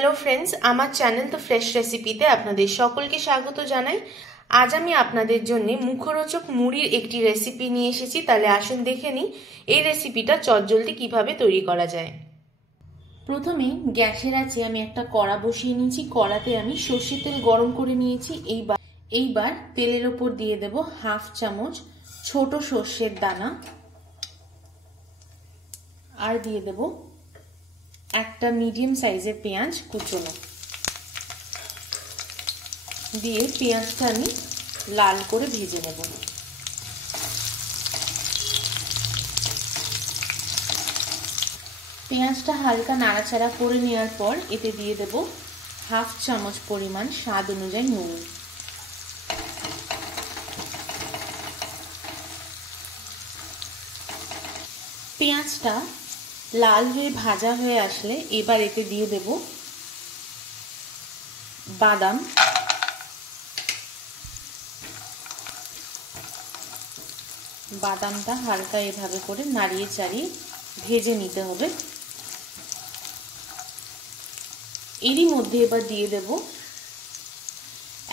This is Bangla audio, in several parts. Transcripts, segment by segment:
हेलो फ्रेंड्स, आमार चैनल तो फ्रेश रेसिपिते आपनादेर सकलके स्वागत जानाई। आज आमी आपनादेर जन्य मुखरोचक मुड़िर एकटी रेसिपि निये एसेछि। ताहले आसुन देखे निई एई रेसिपिटा चटजलदि किभाबे तैरि करा जाय। प्रथमे ग्यासेर आঁচে आमी एकटा कड़ा बसिए निয়েছি। कड़ाते आमी सर्षेर तेल गरम करे निয়েছি। এইবার তেলের উপর দিয়ে দেব हाफ চামচ ছোট সরষের দানা আর দিয়ে দেব একটা মিডিয়াম সাইজের পেঁয়াজ কুচনো দিয়ে পেঁয়াজটা আমি লাল করে ভেজে নেব। পেঁয়াজটা হালকা নাড়াচাড়া করে নেওয়ার পর এতে দিয়ে দেব হাফ চামচ পরিমাণ স্বাদ অনুযায়ী নুন। পেঁয়াজটা লাল হয়ে ভাজা হয়ে আসলে এবার এতে দিয়ে দেব বাদাম, বাদামটা হালকা এভাবে করে নাড়িয়ে চাড়িয়ে ভেজে নিতে হবে। এরই মধ্যে এবার দিয়ে দেব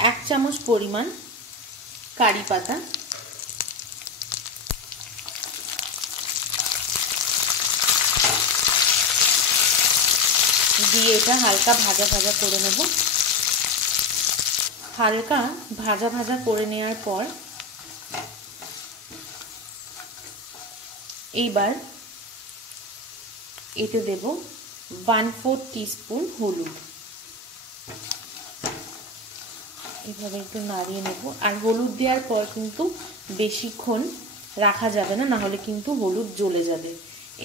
1 চামচ পরিমাণ কারি পাতা, দিয়ে এটা হালকা ভাজা ভাজা করে নেব। হালকা ভাজা ভাজা করে নেওয়ার পর এইবার এতে দেব 1/4 টিস্পুন হলুদ। এইভাবে একটু নাড়িয়ে নেব। আর হলুদ দেওয়ার পর কিন্তু বেশিক্ষণ রাখা যাবে না, না হলে কিন্তু হলুদ জ্বলে যাবে।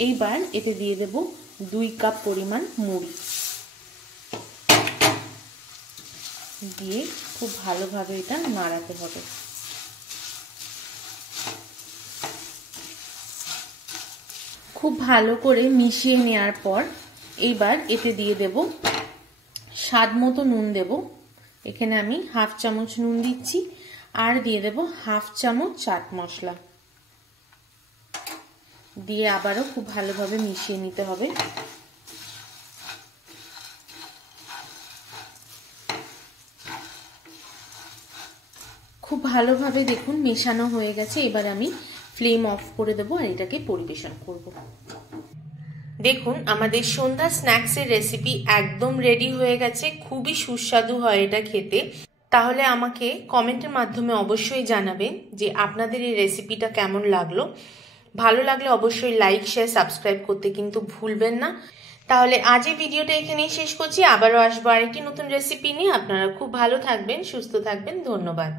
এইবার এতে দিয়ে দেব 2 কাপ পরিমাণ মুড়ি দিয়ে খুব ভালোভাবে এটা নাড়াতে হবে। খুব ভালো করে মিশিয়ে নেওয়ার পর এইবার এতে দিয়ে দেব স্বাদ মতো নুন দেব। এখানে আমি হাফ চামচ নুন দিচ্ছি আর দিয়ে দেব হাফ চামচ চাট মশলা দিয়ে আবারও খুব ভালোভাবে মিশিয়ে নিতে হবে। খুব ভালোভাবে দেখুন মেশানো হয়ে গেছে। এবার আমি ফ্লেম অফ করে দেব আর এটাকে পরিবেশন করব। দেখুন আমাদের সন্ধ্যা স্ন্যাক্সের রেসিপি একদম রেডি হয়ে গেছে। খুবই সুস্বাদু হয় এটা খেতে। তাহলে আমাকে কমেন্টের মাধ্যমে অবশ্যই জানাবেন যে আপনাদের এই রেসিপিটা কেমন লাগলো। ভালো লাগলে অবশ্যই লাইক শেয়ার সাবস্ক্রাইব করতে কিন্তু ভুলবেন না। তাহলে আজ এই ভিডিওটা এখানেই শেষ করছি। আবারও আসবো আরেকটি নতুন রেসিপি নিয়ে। আপনারা খুব ভালো থাকবেন, সুস্থ থাকবেন। ধন্যবাদ।